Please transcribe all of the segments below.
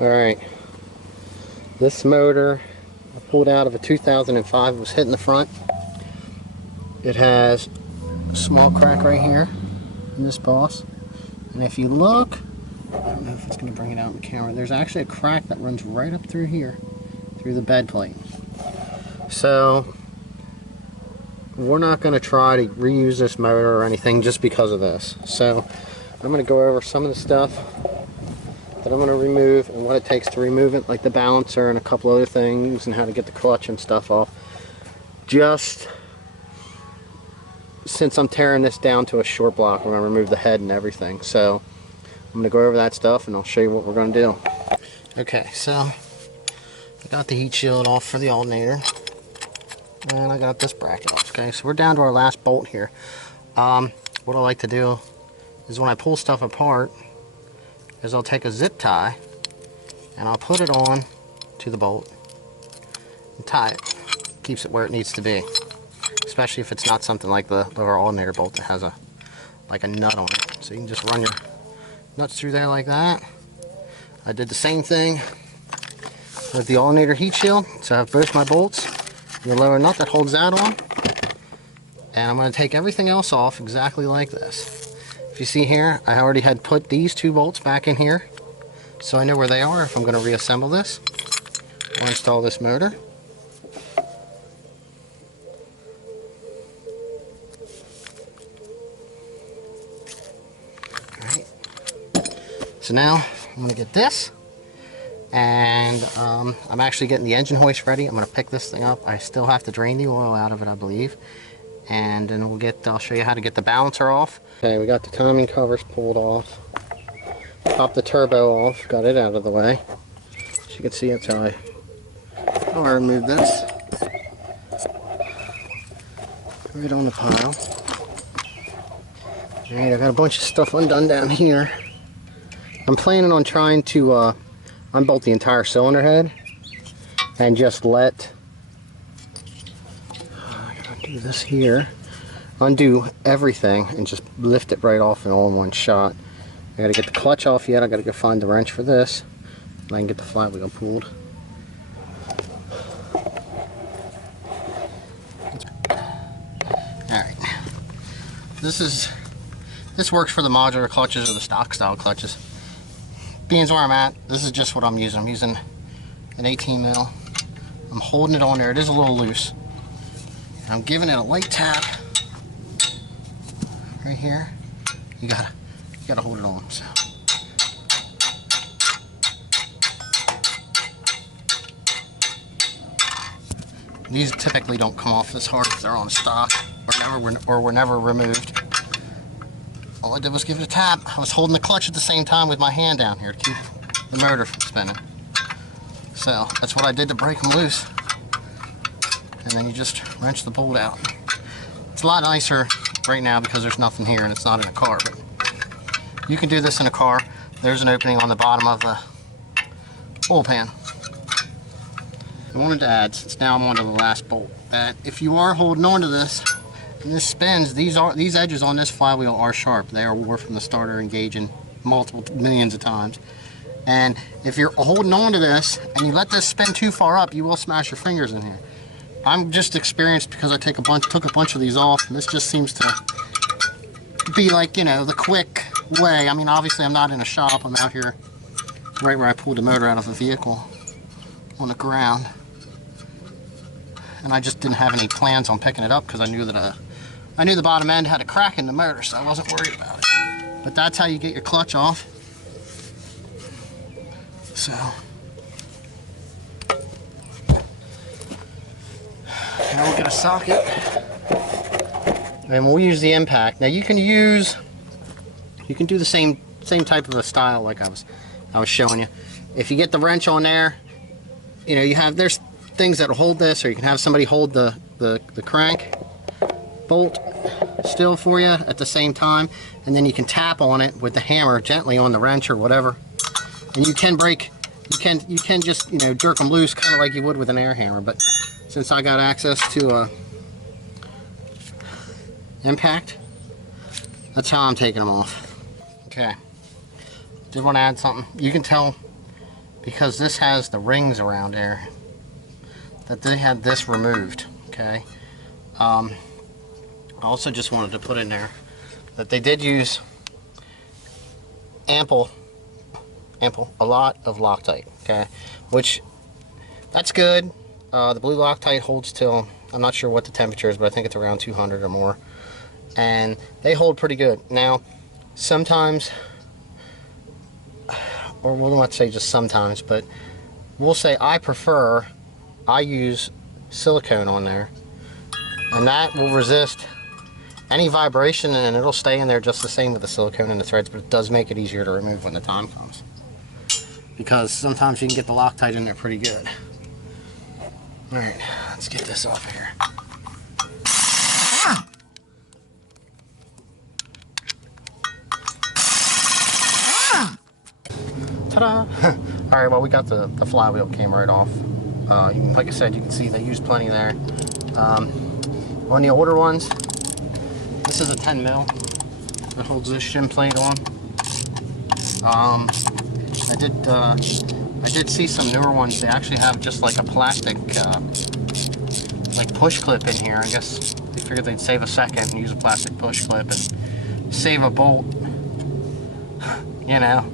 Alright, this motor I pulled out of a 2005. It was hitting the front. It has a small crack right here in this boss, and if you look, I don't know if it's going to bring it out in the camera, there's actually a crack that runs right up through here, through the bed plate. So we're not going to try to reuse this motor or anything just because of this. So I'm going to go over some of the stuff that I'm going to remove and what it takes to remove it, like the balancer and a couple other things, and how to get the clutch and stuff off, just since I'm tearing this down to a short block. We're going to remove the head and everything. So I'm going to go over that stuff and I'll show you what we're going to do. Okay, so I got the heat shield off for the alternator, and I got this bracket off. Okay, so we're down to our last bolt here. What I like to do is when I pull stuff apart is I'll take a zip tie and I'll put it on to the bolt and tie it. Keeps it where it needs to be, especially if it's not something like the lower alternator bolt that has like a nut on it. So you can just run your nuts through there like that. I did the same thing with the alternator heat shield. So I have both my bolts and the lower nut that holds that on, and I'm going to take everything else off exactly like this. If you see here, I already had put these two bolts back in here, so I know where they are if I'm going to reassemble this or install this motor. Alright, so now I'm going to get this, and I'm actually getting the engine hoist ready. I'm going to pick this thing up. I still have to drain the oil out of it, I believe, and then I'll show you how to get the balancer off. Okay, we got the timing covers pulled off. Popped the turbo off, got it out of the way. As you can see, that's how I remove this. Right on the pile. Alright, I got a bunch of stuff undone down here. I'm planning on trying to unbolt the entire cylinder head and just let, I gotta do this here, undo everything and just lift it right off in all in one shot. I gotta get the clutch off yet. I gotta go find the wrench for this, and I can get the flywheel pulled. Alright, this works for the modular clutches or the stock style clutches. Being where I'm at, this is just what I'm using. I'm using an 18 mil. I'm holding it on there. It is a little loose. I'm giving it a light tap right here. You gotta hold it on. So. These typically don't come off this hard if they're on stock or were never removed. All I did was give it a tap. I was holding the clutch at the same time with my hand down here to keep the motor from spinning. So that's what I did to break them loose. And then you just wrench the bolt out. It's a lot nicer right now because there's nothing here and it's not in a car. But you can do this in a car. There's an opening on the bottom of the oil pan. I wanted to add, since now I'm on to the last bolt, that if you are holding on to this and this spins, these edges on this flywheel are sharp. They are wore from the starter engaging multiple millions of times. And if you're holding on to this and you let this spin too far up, you will smash your fingers in here. I'm just experienced because I took a bunch of these off, and this just seems to be like, you know, the quick way. I mean, obviously I'm not in a shop. I'm out here right where I pulled the motor out of a vehicle on the ground. And I just didn't have any plans on picking it up because I knew that I knew the bottom end had a crack in the motor, so I wasn't worried about it. But that's how you get your clutch off. So now we'll get a socket and we'll use the impact. Now you can do the same type of a style like I was showing you. If you get the wrench on there, you know, there's things that will hold this, or you can have somebody hold the crank bolt still for you at the same time, and then you can tap on it with the hammer gently on the wrench or whatever, and you can just, you know, jerk them loose kind of like you would with an air hammer. But since I got access to impact, that's how I'm taking them off. Okay, did want to add something. You can tell because this has the rings around there, that they had this removed, okay? I also just wanted to put in there that they did use a lot of Loctite, okay? Which, that's good. The blue Loctite holds till, I'm not sure what the temperature is, but I think it's around 200 or more. And they hold pretty good. Now, sometimes, or we'll not say just sometimes, but we'll say I use silicone on there, and that will resist any vibration, and it'll stay in there just the same with the silicone and the threads, but it does make it easier to remove when the time comes, because sometimes you can get the Loctite in there pretty good. Alright, let's get this off here. Ta-da! Alright, well, we got the flywheel came right off. Like I said, you can see they used plenty there. On the older ones, this is a 10 mil that holds this shim plate on. I did see some newer ones. They actually have just like a plastic like push clip in here. I guess they figured they'd save a second and use a plastic push clip and save a bolt, you know,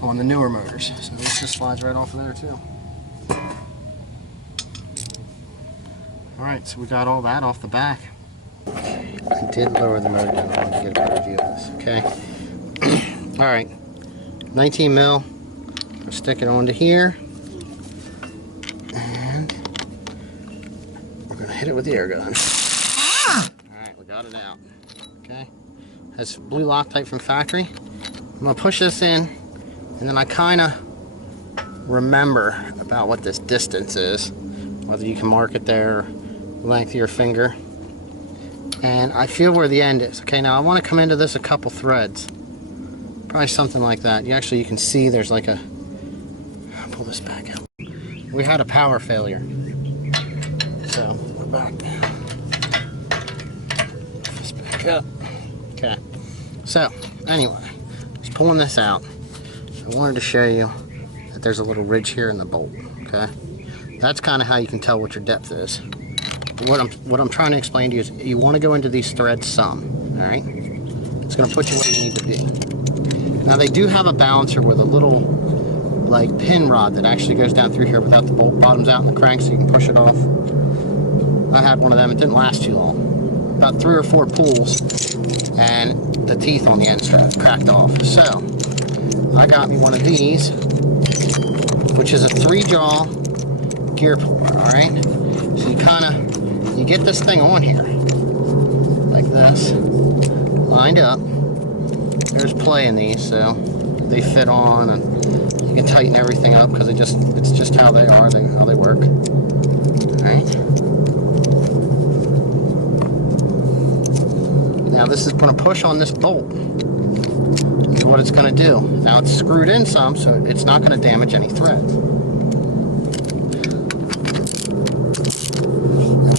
on the newer motors. So this just slides right off of there too. Alright, so we got all that off the back. I did lower the motor down. I wanted to get a better view of this, okay? Alright, 19 mil. We'll stick it onto here. And we're going to hit it with the air gun. Alright, we got it out. Okay? Has blue Loctite from factory. I'm going to push this in, and then I kind of remember about what this distance is. Whether you can mark it there, length of your finger. And I feel where the end is. Okay, now I want to come into this a couple threads. Probably something like that. You can see there's like a... I'll pull this back out. We had a power failure. So, we're back. Lift this back up. Okay. So, anyway, just pulling this out. I wanted to show you that there's a little ridge here in the bolt. Okay? That's kind of how you can tell what your depth is. What I'm trying to explain to you is you want to go into these threads some, all right? It's going to put you where you need to be. Now they do have a balancer with a little like pin rod that actually goes down through here without the bolt bottoms out in the crank, so you can push it off. I had one of them. It didn't last too long. About 3 or 4 pulls, and the teeth on the end strap cracked off. So I got me one of these, which is a 3-jaw gear puller. All right. So you get this thing on here like this, lined up. There's play in these, so they fit on, and you can tighten everything up because it's just how they are, how they work. All right. Now this is going to push on this bolt. Is what it's going to do. Now it's screwed in some, so it's not going to damage any threads.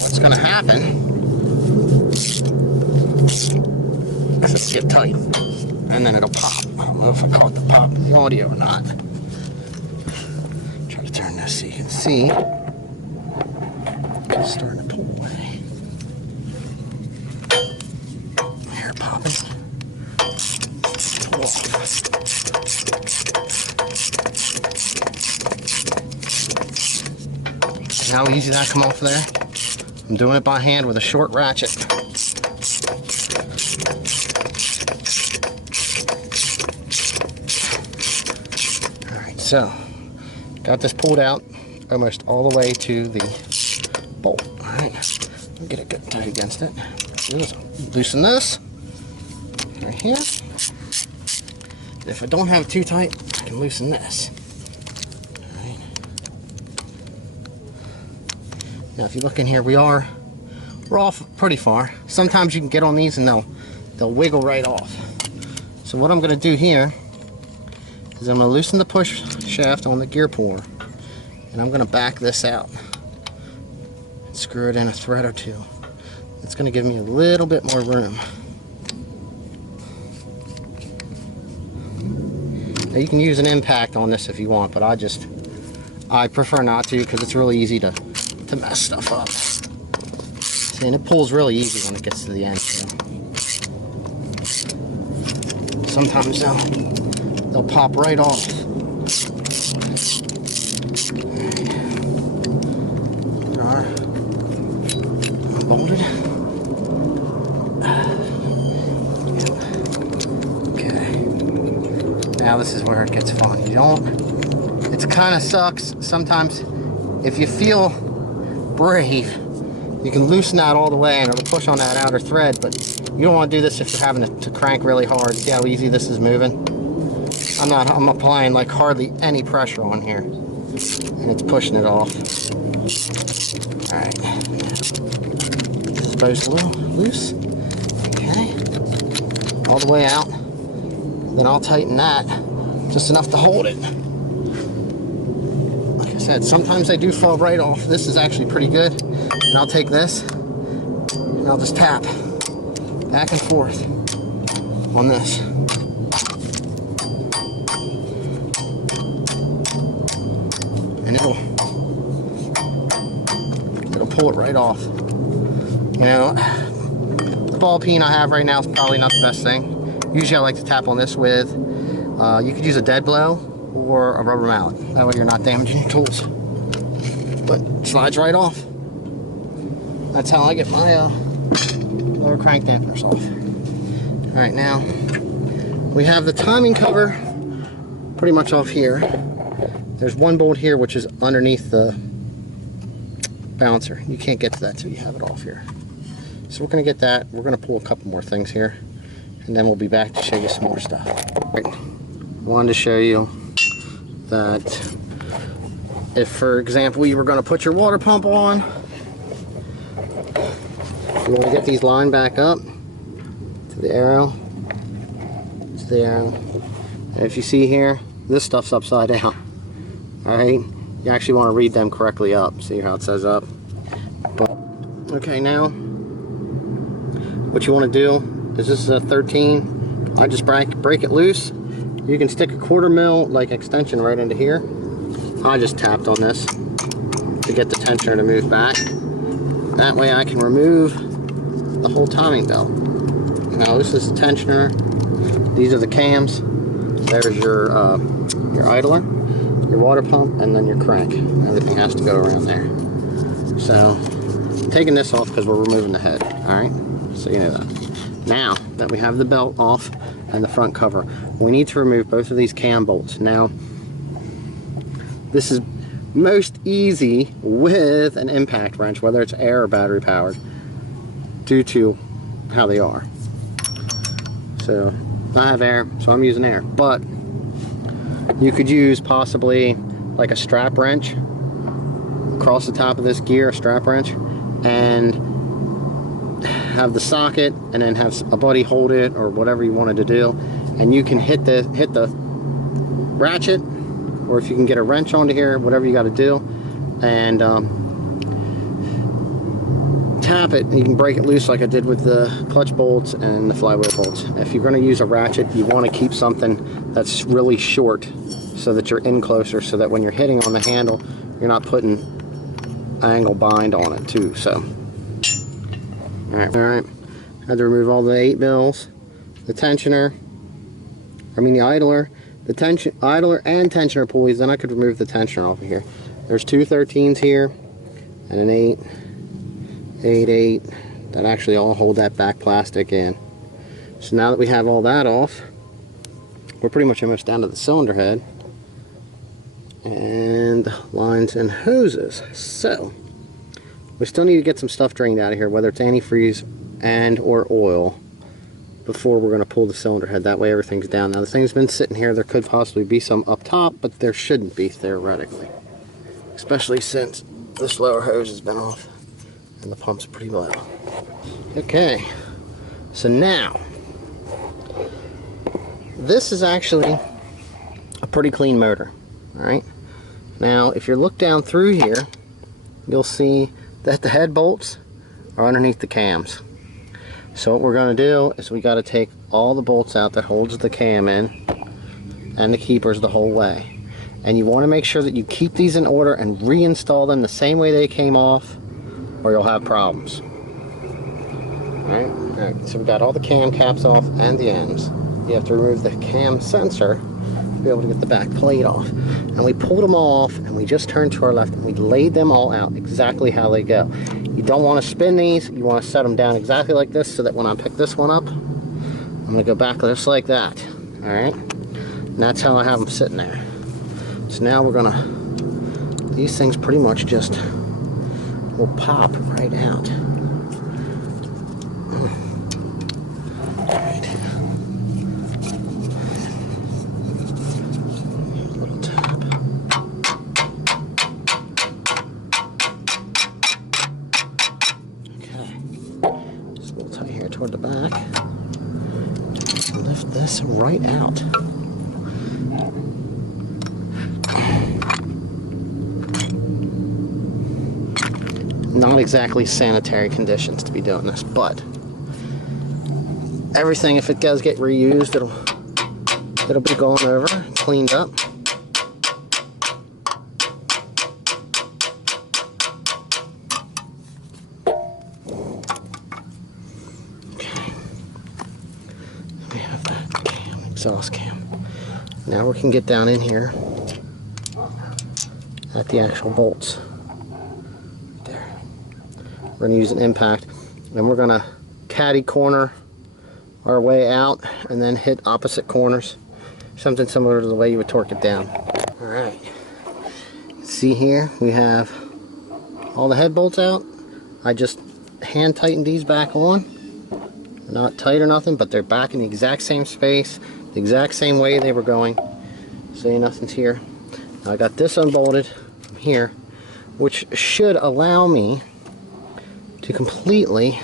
What's going to happen is it's get tight, and then it'll pop. I don't know if I caught the pop in the audio or not. Try to turn this so you can see. It's starting to pull away. Hair popping. Pull off. See how easy that come off there? I'm doing it by hand with a short ratchet. Alright, so got this pulled out almost all the way to the bolt. Alright, get it good tight against it. Loosen this right here. If I don't have it too tight, I can loosen this. Now if you look in here, we're off pretty far. Sometimes you can get on these and they'll wiggle right off. So what I'm going to do here is I'm going to loosen the push shaft on the gear puller, and I'm going to back this out and screw it in a thread or two. It's going to give me a little bit more room. Now, you can use an impact on this if you want, but I prefer not to because it's really easy to mess stuff up. See, and it pulls really easy when it gets to the end. So sometimes they'll pop right off. There are unbolted. Now this is where it gets fun. It kind of sucks sometimes. If you feel brave, you can loosen that all the way and it'll push on that outer thread, but you don't want to do this if you're having to crank really hard. See how easy this is moving? I'm applying like hardly any pressure on here, and it's pushing it off. All right, this is both a little loose. Okay, all the way out. Then I'll tighten that just enough to hold it. Like I said, sometimes they do fall right off. This is actually pretty good. And I'll take this and I'll just tap back and forth on this. And it'll pull it right off. You know, the ball peen I have right now is probably not the best thing. Usually I like to tap on this with, you could use a dead blow or a rubber mallet. That way you're not damaging your tools. But it slides right off. That's how I get my lower crank dampeners off. Alright, now we have the timing cover pretty much off here. There's one bolt here which is underneath the bouncer. You can't get to that till you have it off here. So we're going to get that. We're going to pull a couple more things here, and then we'll be back to show you some more stuff. Right. Wanted to show you that if, for example, you were going to put your water pump on, you want to get these lined back up to the arrow, and if you see here, this stuff's upside down. Alright, you actually want to read them correctly up. See how it says up? But, okay, now what you want to do is, this is a 13. I just break it loose. You can stick a 1/4 mil like extension right into here. I just tapped on this to get the tensioner to move back. That way I can remove the whole timing belt. Now this is the tensioner. These are the cams. There's your idler, your water pump, and then your crank. Everything has to go around there. So taking this off because we're removing the head. All right, so you know that. Now that we have the belt off and the front cover, we need to remove both of these cam bolts. Now this is most easy with an impact wrench, whether it's air or battery powered, due to how they are. So I have air, so I'm using air, but you could use possibly like a strap wrench across the top of this gear, a strap wrench, and have the socket, and then have a buddy hold it or whatever you wanted to do, and you can hit the ratchet, or if you can get a wrench onto here, whatever you got to do, and tap it, and you can break it loose like I did with the clutch bolts and the flywheel bolts. If you're going to use a ratchet, you want to keep something that's really short so that you're in closer, so that when you're hitting on the handle, you're not putting angle bind on it too. So all right, had to remove all the 8 mils, the tensioner, the idler, the idler and tensioner pulleys. Then I could remove the tensioner off of here. There's 2 13s here and an 8 that actually all hold that back plastic in. So now that we have all that off, we're pretty much almost down to the cylinder head and lines and hoses. So we still need to get some stuff drained out of here, whether it's antifreeze and or oil, before we're going to pull the cylinder head. That way everything's down. Now the thing's been sitting here. There could possibly be some up top, but there shouldn't be theoretically, especially since this lower hose has been off and the pump's pretty low. Okay, so now this is actually a pretty clean motor. All right, now if you look down through here, you'll see that the head bolts are underneath the cams. So what we're going to do is we got to take all the bolts out that holds the cam in, and the keepers the whole way. And you want to make sure that you keep these in order and reinstall them the same way they came off, or you'll have problems. Alright, so we got all the cam caps off and the ends. You have to remove the cam sensor to be able to get the back plate off. And we pulled them all off, and we just turned to our left, and we laid them all out exactly how they go. You don't want to spin these, you want to set them down exactly like this, so that when I pick this one up, I'm going to go back just like that. Alright, and that's how I have them sitting there. So now we're going to, these things pretty much just will pop right out. Alright. A little tap. Okay. Just a little tight here toward the back. Lift this right out. Not exactly sanitary conditions to be doing this, but everything, if it does get reused, it'll be going over, cleaned up. Okay. We have that cam, exhaust cam. Now we can get down in here at the actual bolts. We're going to use an impact, and we're going to caddy corner our way out and then hit opposite corners, something similar to the way you would torque it down. Alright, see here we have all the head bolts out. I just hand tightened these back on. They're not tight or nothing, but they're back in the exact same space, the exact same way they were going, so nothing's here. Now I got this unbolted from here, which should allow me to completely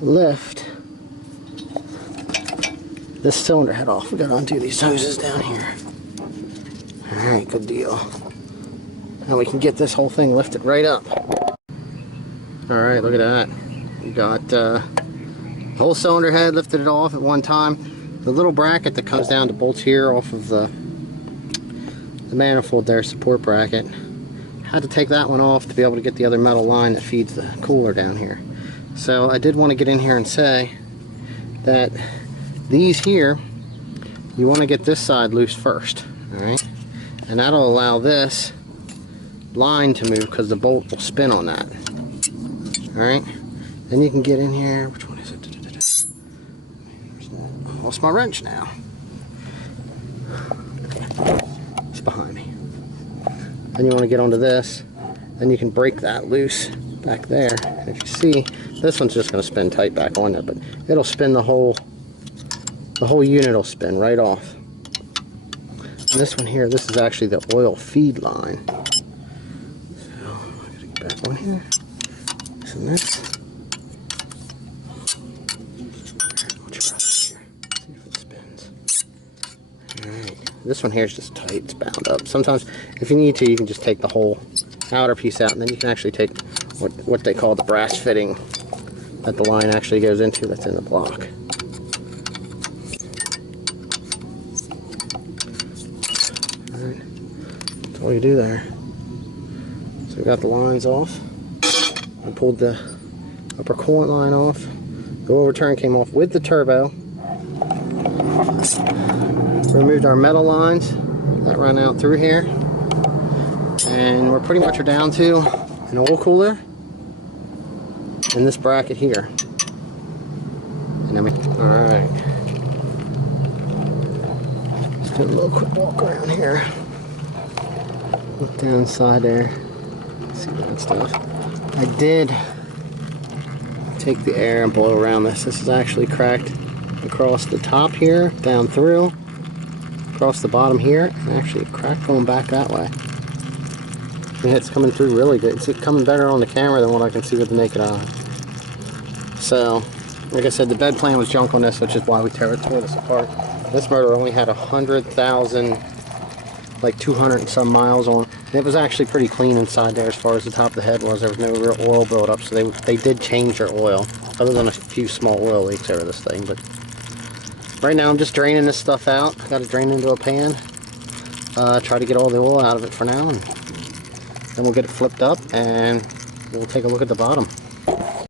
lift this cylinder head off. We gotta undo these hoses down here. Alright, good deal. Now we can get this whole thing lifted right up. Alright, look at that. We got the whole cylinder head, lifted it off at one time. The little bracket that comes down to bolts here off of the manifold there, support bracket. Had to take that one off to be able to get the other metal line that feeds the cooler down here. So I did want to get in here and say that these here, you want to get this side loose first, alright? And that'll allow this line to move because the bolt will spin on that. Alright? Then you can get in here. Which one is it? I lost my wrench now. Okay. It's behind me. Then you want to get onto this, then you can break that loose back there. And if you see, this one's just going to spin tight back on there, but it'll spin the whole unit will spin right off. And this one here, this is actually the oil feed line. So I gotta get back on here. This and this. I'll try this here. See if it spins. Alright. This one here is just tight, it's bound up. Sometimes, if you need to, you can just take the whole outer piece out, and then you can actually take what they call the brass fitting that the line actually goes into that's in the block. Alright, that's all you do there. So we got the lines off. I pulled the upper coolant line off. The oil return came off with the turbo. Removed our metal lines that run out through here, and we're pretty much down to an oil cooler and this bracket here. And then alright, just do a little quick walk around here, look down inside there, see that stuff. I did take the air and blow around this. This is actually cracked across the top here, down through, across the bottom here, and actually cracked going back that way. And it's coming through really good. It's coming better on the camera than what I can see with the naked eye. So, like I said, the bed plan was junk on this, which is why we tore this apart. This motor only had 100,000, like 200 and some miles on. And it was actually pretty clean inside there as far as the top of the head was. There was no real oil buildup, so they did change their oil, other than a few small oil leaks over this thing. But Right now I'm just draining this stuff out. Got it drained into a pan. Try to get all the oil out of it for now, and then we'll get it flipped up and we'll take a look at the bottom.